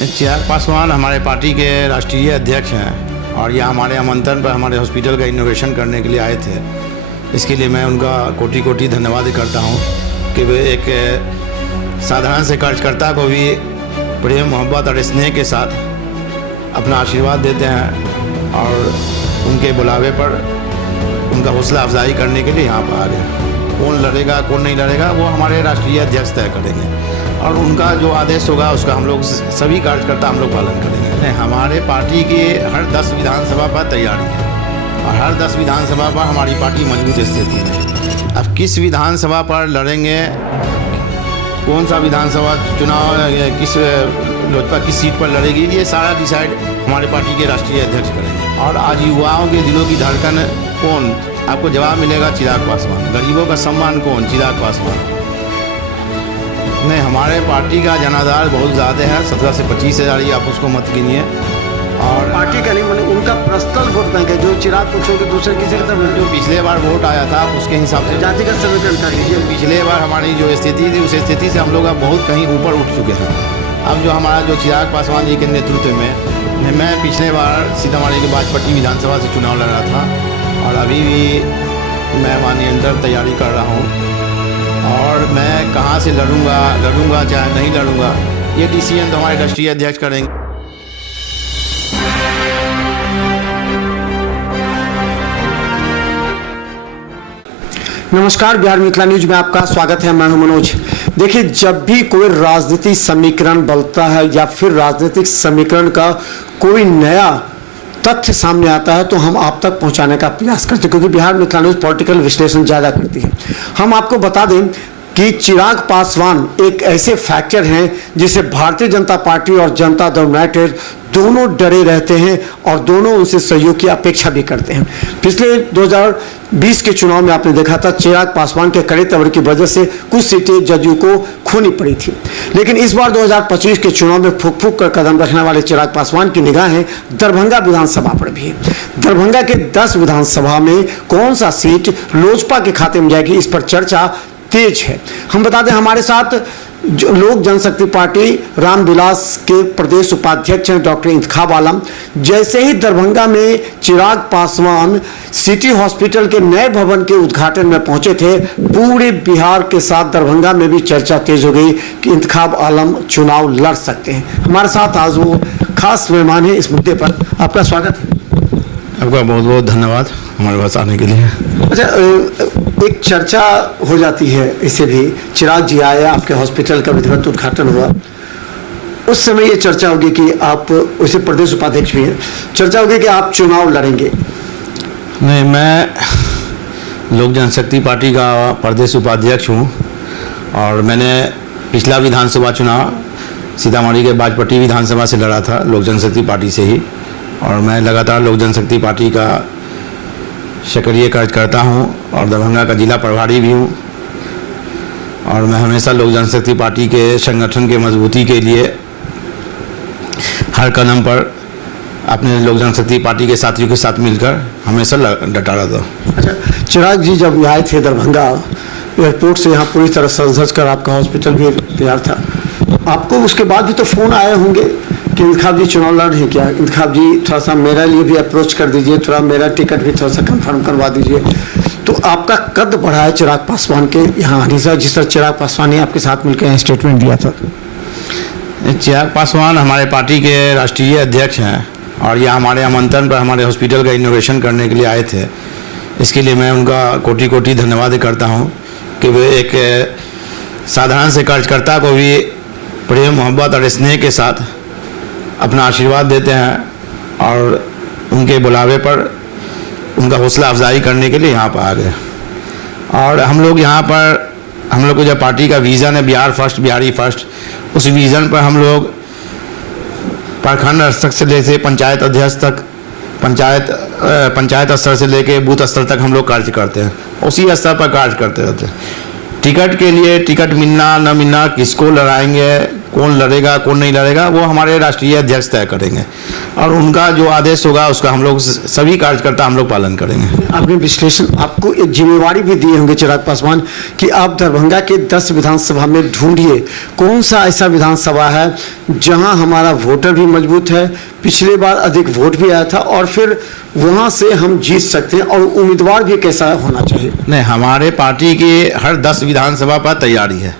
चिराग पासवान हमारे पार्टी के राष्ट्रीय अध्यक्ष हैं और यह हमारे आमंत्रण पर हमारे हॉस्पिटल का इनोवेशन करने के लिए आए थे। इसके लिए मैं उनका कोटि कोटि धन्यवाद करता हूं कि वे एक साधारण से कार्यकर्ता को भी प्रेम मोहब्बत और स्नेह के साथ अपना आशीर्वाद देते हैं और उनके बुलावे पर उनका हौसला अफजाई करने के लिए यहाँ पर आ गए। कौन लड़ेगा कौन नहीं लड़ेगा वो हमारे राष्ट्रीय अध्यक्ष तय करेंगे और उनका जो आदेश होगा उसका हम लोग सभी कार्यकर्ता हम लोग पालन करेंगे। हमारे पार्टी की हर 10 विधानसभा पर तैयारी है और हर 10 विधानसभा पर हमारी पार्टी मजबूत स्थिति में। अब किस विधानसभा पर लड़ेंगे, कौन सा विधानसभा चुनाव, किस लोजपा किस सीट पर लड़ेगी, ये सारा डिसाइड हमारे पार्टी के राष्ट्रीय अध्यक्ष करेंगे। और आज युवाओं के दिलों की धड़कन कौन, आपको जवाब मिलेगा चिराग पासवान। गरीबों का सम्मान कौन, चिराग पासवान। नहीं, हमारे पार्टी का जनाधार बहुत ज़्यादा है, 17 से 25 हज़ार ही आप उसको मत गिनिए। और पार्टी का नहीं मैंने उनका पर्सनल वोट बैंक है जो चिराग को छोड़ के दूसरे किसी की तरफ जो पिछले बार वोट आया था उसके हिसाब से जातिगत समीकरण कर लीजिए। पिछले बार हमारी जो स्थिति थी उस स्थिति से हम लोग अब बहुत कहीं ऊपर उठ चुके हैं। अब जो हमारा जो चिराग पासवान जी के नेतृत्व में, मैं पिछले बार सीतामढ़ी के बाजपट्टी विधानसभा से चुनाव लड़ रहा था और अभी भी मैं वहाँ निरंतर तैयारी कर रहा हूँ और मैं कहाँ से लड़ूंगा चाहे नहीं लड़ूंगा, ये डिसीजन तो हमारे राष्ट्रीय अध्यक्ष करेंगे। नमस्कार, बिहार मिथिला न्यूज में आपका स्वागत है। मैं हूं मनोज। देखिए, जब भी कोई राजनीतिक समीकरण बनता है या फिर राजनीतिक समीकरण का कोई नया तथ्य सामने आता है तो हम आप तक पहुंचाने का प्रयास करते हैं, क्योंकि बिहार मिथिला न्यूज पॉलिटिकल विश्लेषण ज़्यादा करती है। हम आपको बता दें कि चिराग पासवान एक ऐसे फैक्टर हैं जिसे भारतीय जनता पार्टी और जनता दल यूनाइटेड दोनों डरे रहते हैं और दोनों उनसे सहयोग की अपेक्षा भी करते हैं। पिछले 2020 के चुनाव में आपने देखा था चिराग पासवान के कड़े तंवर की वजह से कुछ सीटें जदयू को खोनी पड़ी थी, लेकिन इस बार 2025 के चुनाव में फूक फूक कर कदम रखने वाले चिराग पासवान की निगाहें दरभंगा विधानसभा पर भी है। दरभंगा के 10 विधानसभा में कौन सा सीट लोजपा के खाते में जाएगी, इस पर चर्चा तेज है। हम बता दें हमारे साथ जो लोक जनशक्ति पार्टी रामविलास के प्रदेश उपाध्यक्ष हैं डॉक्टर इंतखाब आलम। जैसे ही दरभंगा में चिराग पासवान सिटी हॉस्पिटल के नए भवन के उद्घाटन में पहुंचे थे, पूरे बिहार के साथ दरभंगा में भी चर्चा तेज हो गई कि इंतखाब आलम चुनाव लड़ सकते हैं। हमारे साथ आज वो खास मेहमान है इस मुद्दे पर। आपका स्वागत है। आपका बहुत बहुत धन्यवाद हमारे पास आने के लिए। अच्छा, एक चर्चा हो जाती है, इसे भी चिराग जी आए, आपके हॉस्पिटल का विधिवत उद्घाटन हुआ, उस समय ये चर्चा होगी कि आप उसे प्रदेश उपाध्यक्ष भी हैं, चर्चा होगी कि आप चुनाव लड़ेंगे। नहीं, मैं लोक जनशक्ति पार्टी का प्रदेश उपाध्यक्ष हूँ और मैंने पिछला विधानसभा चुनाव सीतामढ़ी के बाजपट्टी विधानसभा से लड़ा था लोक जनशक्ति पार्टी से ही, और मैं लगातार लोक जनशक्ति पार्टी का सक्रिय कार्यकर्ता हूँ और दरभंगा का जिला प्रभारी भी हूँ और मैं हमेशा लोक जनशक्ति पार्टी के संगठन के मजबूती के लिए हर कदम पर अपने लोक जनशक्ति पार्टी के साथियों के साथ मिलकर हमेशा डटा रहता हूँ। अच्छा, चिराग जी जब आए थे दरभंगा एयरपोर्ट से, यहाँ पूरी तरह सज कर आपका हॉस्पिटल भी तैयार था, आपको उसके बाद भी तो फ़ोन आए होंगे कि इंतखाब जी चुनाव लड़ रहे हैं क्या, इंतखाब जी थोड़ा सा मेरे लिए भी अप्रोच कर दीजिए, थोड़ा मेरा टिकट भी थोड़ा सा कंफर्म करवा दीजिए। तो आपका कद बढ़ा है चिराग पासवान के यहाँ आने से, जिस तरह चिराग पासवान ने आपके साथ मिलकर स्टेटमेंट दिया था। चिराग पासवान हमारे पार्टी के राष्ट्रीय अध्यक्ष हैं और यह हमारे आमंत्रण पर हमारे हॉस्पिटल का इनोवेशन करने के लिए आए थे। इसके लिए मैं उनका कोटि कोटि धन्यवाद करता हूँ कि वे एक साधारण से कार्यकर्ता को भी प्रेम मोहब्बत और स्नेह के साथ अपना आशीर्वाद देते हैं और उनके बुलावे पर उनका हौसला अफजाई करने के लिए यहाँ पर आ गए। और हम लोग यहाँ पर, हम लोग को जब पार्टी का विज़न है बिहार फर्स्ट, बिहारी फर्स्ट, उस विज़न पर हम लोग प्रखंड स्तर से लेकर पंचायत अध्यक्ष तक, पंचायत स्तर से लेकर बूथ स्तर तक हम लोग कार्य करते हैं, उसी स्तर पर कार्य करते रहते हैं। टिकट के लिए टिकट मिलना न मिलना, किसको लड़ाएंगे, कौन लड़ेगा कौन नहीं लड़ेगा वो हमारे राष्ट्रीय अध्यक्ष तय करेंगे, और उनका जो आदेश होगा उसका हम लोग सभी कार्यकर्ता हम लोग पालन करेंगे। आपने विश्लेषण, आपको एक जिम्मेवारी भी दी होंगी चिराग पासवान कि आप दरभंगा के 10 विधानसभा में ढूंढिए कौन सा ऐसा विधानसभा है जहां हमारा वोटर भी मजबूत है, पिछले बार अधिक वोट भी आया था, और फिर वहां से हम जीत सकते हैं, और उम्मीदवार भी कैसा होना चाहिए। नहीं, हमारे पार्टी की हर 10 विधानसभा पर तैयारी है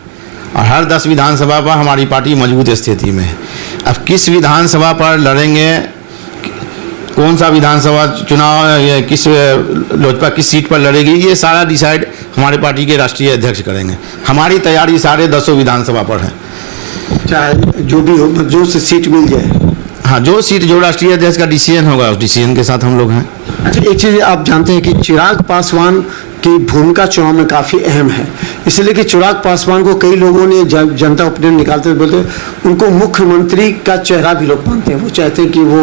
और हर 10 विधानसभा पर हमारी पार्टी मजबूत स्थिति में है। अब किस विधानसभा पर लड़ेंगे, कौन सा विधानसभा चुनाव, किस लोजपा किस सीट पर लड़ेगी, ये सारा डिसाइड हमारे पार्टी के राष्ट्रीय अध्यक्ष करेंगे। हमारी तैयारी सारे 10 विधानसभा पर है, चाहे जो भी हो, जो से सीट मिल जाए। हाँ, जो सीट जो राष्ट्रीय अध्यक्ष का डिसीजन होगा उस डिसीजन के साथ हम लोग हैं। अच्छा, एक चीज़ आप जानते हैं कि चिराग पासवान की भूमिका चुनाव में काफ़ी अहम है, इसलिए कि चिराग पासवान को कई लोगों ने जनता ओपिनियन निकालते बोलते उनको मुख्यमंत्री का चेहरा भी लोग मानते हैं, वो चाहते हैं कि वो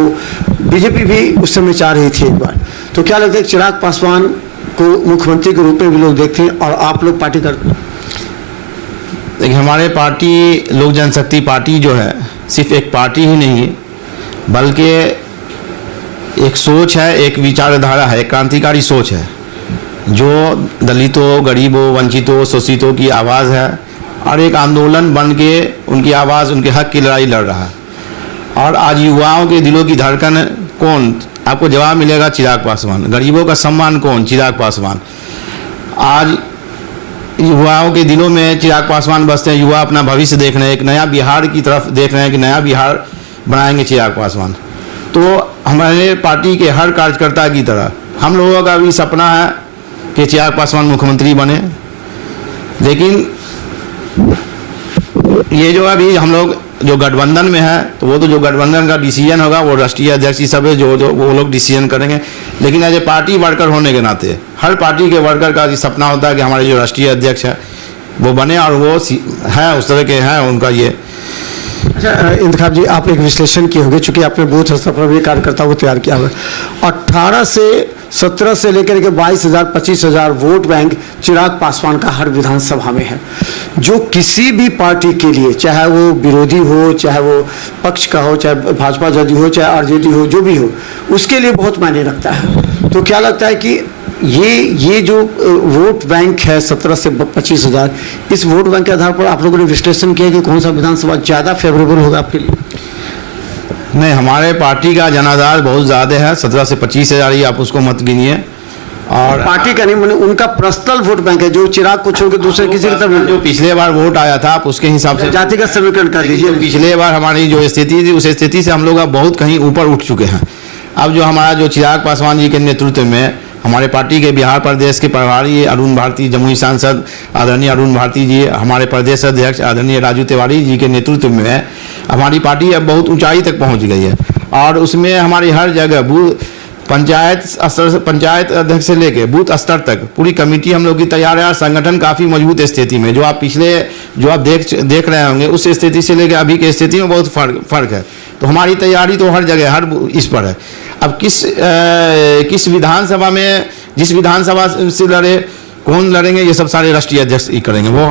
बीजेपी भी उस समय चाह रही थी एक बार। तो क्या लगता है चिराग पासवान को मुख्यमंत्री के रूप में भी लोग देखते हैं और आप लोग पार्टी करते हैं? देखिए, हमारे पार्टी लोक जनशक्ति पार्टी जो है सिर्फ एक पार्टी ही नहीं है, बल्कि एक सोच है, एक विचारधारा है, एक क्रांतिकारी सोच है जो दलितों, गरीबों, वंचितों, शोषितों की आवाज़ है, और एक आंदोलन बन के उनकी आवाज़, उनके हक की लड़ाई लड़ रहा है। और आज युवाओं के दिलों की धड़कन कौन, आपको जवाब मिलेगा चिराग पासवान। गरीबों का सम्मान कौन, चिराग पासवान। आज युवाओं के दिलों में चिराग पासवान बसते हैं, युवा अपना भविष्य देख रहे हैं, एक नया बिहार की तरफ देख रहे हैं कि नया बिहार बनाएंगे चिराग पासवान। तो हमारे पार्टी के हर कार्यकर्ता की तरह हम लोगों का भी सपना है कि चिराग पासवान मुख्यमंत्री बने, लेकिन ये जो अभी हम लोग जो गठबंधन में है, तो वो तो जो गठबंधन का डिसीजन होगा वो राष्ट्रीय अध्यक्ष ही सब है, जो वो लोग डिसीजन करेंगे। लेकिन एज ए पार्टी वर्कर होने के नाते हर पार्टी के वर्कर का सपना होता है कि हमारे जो राष्ट्रीय अध्यक्ष है वो बने, और वो है उस तरह के हैं उनका ये। अच्छा इंतखाब जी, आप एक विश्लेषण किए होंगे, चूंकि आपने बूथ स्तर पर भी कार्यकर्ताओं को तैयार किया हुआ। 18 से 17 से लेकर के 22,000 25,000 वोट बैंक चिराग पासवान का हर विधानसभा में है, जो किसी भी पार्टी के लिए, चाहे वो विरोधी हो, चाहे वो पक्ष का हो, चाहे भाजपा जदयू हो, चाहे आरजेडी हो, जो भी हो, उसके लिए बहुत मायने रखता है। तो क्या लगता है कि ये जो वोट बैंक है 17 से 25,000, इस वोट बैंक के आधार पर आप लोगों ने विश्लेषण किया कि कौन सा विधानसभा ज़्यादा फेवरेबल होगा आपके लिए? नहीं, हमारे पार्टी का जनाधार बहुत ज़्यादा है, 17 से 25,000 ही आप उसको मत गिनिए। और पार्टी का नहीं, मैंने उनका पर्सनल वोट बैंक है, जो चिराग को छोड़ के दूसरे किसी की तरफ, जो पिछले बार वोट आया था आप उसके हिसाब से जातिगत समीकरण कर दीजिए। पिछले बार हमारी जो स्थिति थी उस स्थिति से हम लोग अब बहुत कहीं ऊपर उठ चुके हैं। अब जो हमारा जो चिराग पासवान जी के नेतृत्व में हमारे पार्टी के बिहार प्रदेश के प्रभारी अरुण भारती, जमुई सांसद आदरणीय अरुण भारती जी, हमारे प्रदेश अध्यक्ष आदरणीय राजू तिवारी जी के नेतृत्व में हमारी पार्टी अब बहुत ऊंचाई तक पहुंच गई है। और उसमें हमारी हर जगह बूथ, पंचायत स्तर से, पंचायत अध्यक्ष से लेके बूथ स्तर तक पूरी कमेटी हम लोग की तैयार है, और संगठन काफ़ी मजबूत स्थिति में, जो आप पिछले जो आप देख रहे होंगे उस स्थिति से लेकर अभी की स्थिति में बहुत फर्क है। तो हमारी तैयारी तो हर जगह हर इस पर है। अब किस विधानसभा में, जिस विधानसभा से लड़े, कौन लड़ेंगे, ये सब सारे राष्ट्रीय अध्यक्ष ही करेंगे। वो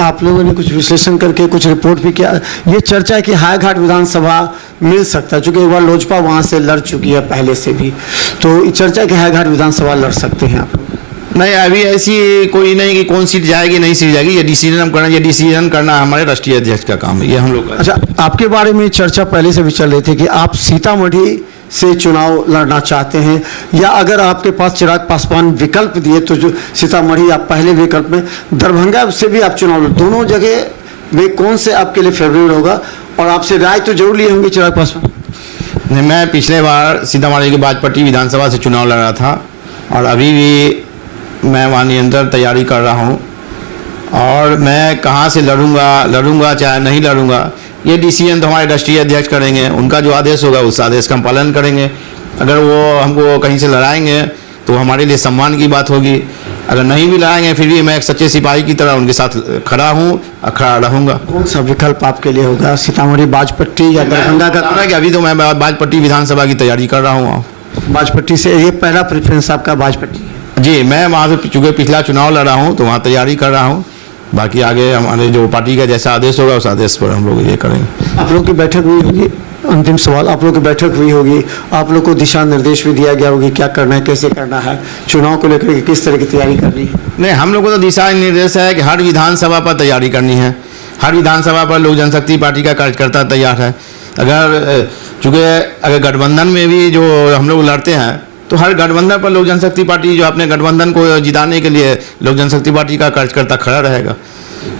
आप लोगों ने कुछ विश्लेषण करके कुछ रिपोर्ट भी किया, ये चर्चा है कि हाईघाट विधानसभा मिल सकता है, चूंकि एक बार लोजपा वहाँ से लड़ चुकी है पहले से भी, तो ये चर्चा है कि हाईघाट विधानसभा लड़ सकते हैं आप? नहीं, अभी ऐसी कोई नहीं कि कौन सीट जाएगी नहीं सीट जाएगी, ये डिसीजन हम करना, ये डिसीजन करना हमारे राष्ट्रीय अध्यक्ष का काम है, ये हम लोग। अच्छा, आपके बारे में चर्चा पहले से भी चल रही थी कि आप सीतामढ़ी से चुनाव लड़ना चाहते हैं, या अगर आपके पास चिराग पासवान विकल्प दिए तो जो सीतामढ़ी आप पहले विकल्प में, दरभंगा से भी आप चुनाव लड़, दोनों जगह में कौन से आपके लिए फेवरेट होगा? और आपसे राय तो जरूर लिए होंगे चिराग पासवान। नहीं, मैं पिछले बार सीतामढ़ी के बाजपट्टी विधानसभा से चुनाव लड़ा था, और अभी भी मैं वहाँ निरंतर तैयारी कर रहा हूँ, और मैं कहाँ से लड़ूंगा चाहे नहीं लड़ूंगा, ये डिसीजन तो हमारे राष्ट्रीय अध्यक्ष करेंगे। उनका जो आदेश होगा उस आदेश का हम पालन करेंगे। अगर वो हमको कहीं से लड़ाएंगे तो हमारे लिए सम्मान की बात होगी, अगर नहीं भी लड़ाएंगे फिर भी मैं एक सच्चे सिपाही की तरह उनके साथ खड़ा हूँ और खड़ा रहूँगा। कौन सा विकल्प आपके लिए होगा, सीतामढ़ी बाजपट्टी या दरभंगा का? कि अभी तो मैं बाजपट्टी विधानसभा की तैयारी कर रहा हूँ। बाजपट्टी से ये पहला प्रेफरेंस आपका बाजपट्टी है? जी, मैं वहाँ से चूँकि पिछला चुनाव लड़ा हूँ तो वहाँ तैयारी कर रहा हूँ, बाकी आगे हमारे जो पार्टी का जैसा आदेश होगा उस आदेश पर हम लोग ये करेंगे। आप लोग की बैठक हुई होगी, अंतिम सवाल, आप लोग की बैठक हुई होगी, आप लोग को दिशा निर्देश भी दिया गया होगी क्या करना है, कैसे करना है, चुनाव को लेकर के किस तरह की तैयारी करनी है? नहीं, हम लोग को तो दिशा निर्देश है कि हर विधानसभा पर तैयारी करनी है। हर विधानसभा पर लोक जनशक्ति पार्टी का कार्यकर्ता तैयार है। चूँकि अगर गठबंधन में भी जो हम लोग लड़ते हैं तो हर गठबंधन पर लोक जनशक्ति पार्टी जो अपने गठबंधन को जिताने के लिए लोक जनशक्ति पार्टी का कार्यकर्ता खड़ा रहेगा।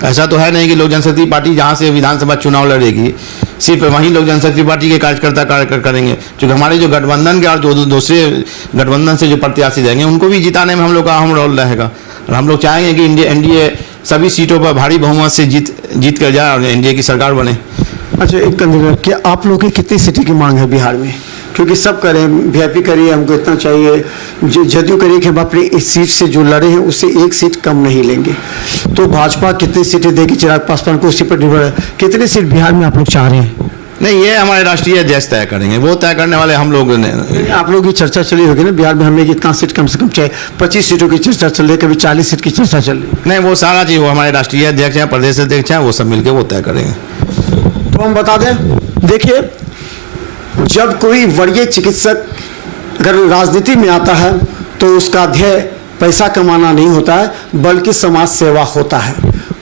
ऐसा तो है नहीं कि लोक जनशक्ति पार्टी जहाँ से विधानसभा चुनाव लड़ेगी सिर्फ वहीं लोक जनशक्ति पार्टी के कार्यकर्ता कार्य करेंगे, क्योंकि हमारे जो गठबंधन के और जो दूसरे गठबंधन से जो प्रत्याशी रहेंगे उनको भी जिताने में हम लोग का अहम रोल रहेगा। और हम लोग चाहेंगे कि एनडीए सभी सीटों पर भारी बहुमत से जीत कर जाए और एनडीए की सरकार बने। अच्छा, एक कंधे कि आप लोग की कितनी सीटें की मांग है बिहार में? क्योंकि सब करें, वीआईपी करिए हमको इतना चाहिए, जदयू करिए कि हम अपनी इस सीट से जो लड़े हैं उससे एक सीट कम नहीं लेंगे, तो भाजपा कितनी सीटें देगी चिराग पासवान को, उसी पर निर्भर है। कितनी सीट बिहार में आप लोग चाह रहे हैं? नहीं, ये हमारे राष्ट्रीय अध्यक्ष तय करेंगे, वो तय करने वाले हम लोग ने। आप लोग की चर्चा चली होगी ना बिहार में, हमें इतना सीट कम से कम चाहिए, 25 सीटों की चर्चा चल रही है, कभी 40 सीट की चर्चा चल रही है। नहीं, वो सारा चीज़ वो हमारे राष्ट्रीय अध्यक्ष हैं, प्रदेश अध्यक्ष हैं, वो सब मिलकर वो तय करेंगे। तो हम बता दें, देखिए जब कोई वरीय चिकित्सक अगर राजनीति में आता है तो उसका ध्येय पैसा कमाना नहीं होता है बल्कि समाज सेवा होता है।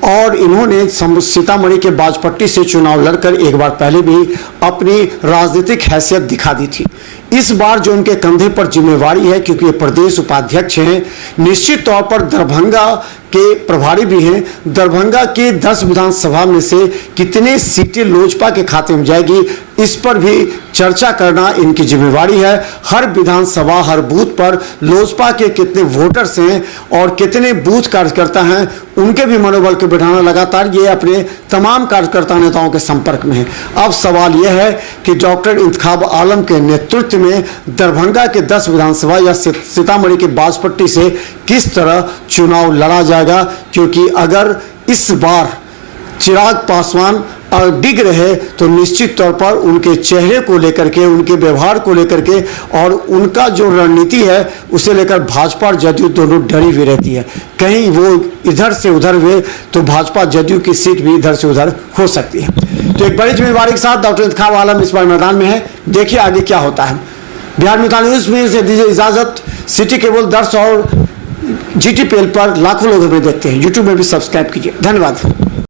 और इन्होंने सीतामढ़ी के बाजपट्टी से चुनाव लड़कर एक बार पहले भी अपनी राजनीतिक हैसियत दिखा दी थी। इस बार जो उनके कंधे पर जिम्मेवारी है, क्योंकि ये प्रदेश उपाध्यक्ष हैं, निश्चित तौर पर दरभंगा के प्रभारी भी हैं, दरभंगा के 10 विधानसभा में से कितने सीटें लोजपा के खाते में जाएगी इस पर भी चर्चा करना इनकी जिम्मेवारी है। हर विधानसभा हर बूथ पर लोजपा के कितने वोटर्स हैं और कितने बूथ कार्यकर्ता हैं उनके भी मनोबल को बढ़ाना लगातार ये अपने तमाम कार्यकर्ता नेताओं के संपर्क में है। अब सवाल यह है कि डॉक्टर इंतखाब आलम के नेतृत्व में दरभंगा के 10 विधानसभा या सीतामढ़ी के बाजपट्टी से किस तरह चुनाव लड़ा जाएगा, क्योंकि अगर इस बार चिराग पासवान डिग रहे तो निश्चित तौर पर उनके चेहरे को लेकर के, उनके व्यवहार को लेकर के और उनका जो रणनीति है उसे लेकर भाजपा और जदयू दोनों डरी हुई रहती है। कहीं वो इधर से उधर हुए तो भाजपा जदयू की सीट भी इधर से उधर हो सकती है। तो एक बड़ी जिम्मेवारी के साथ डॉक्टर इंतखाब आलम इस बार मैदान में है, देखिए आगे क्या होता है। बिहार मितान न्यूज में से दीजिए इजाजत। सिटी केबल 10 और GTPL पर लाखों लोग हमें देखते हैं, यूट्यूब में भी सब्सक्राइब कीजिए। धन्यवाद।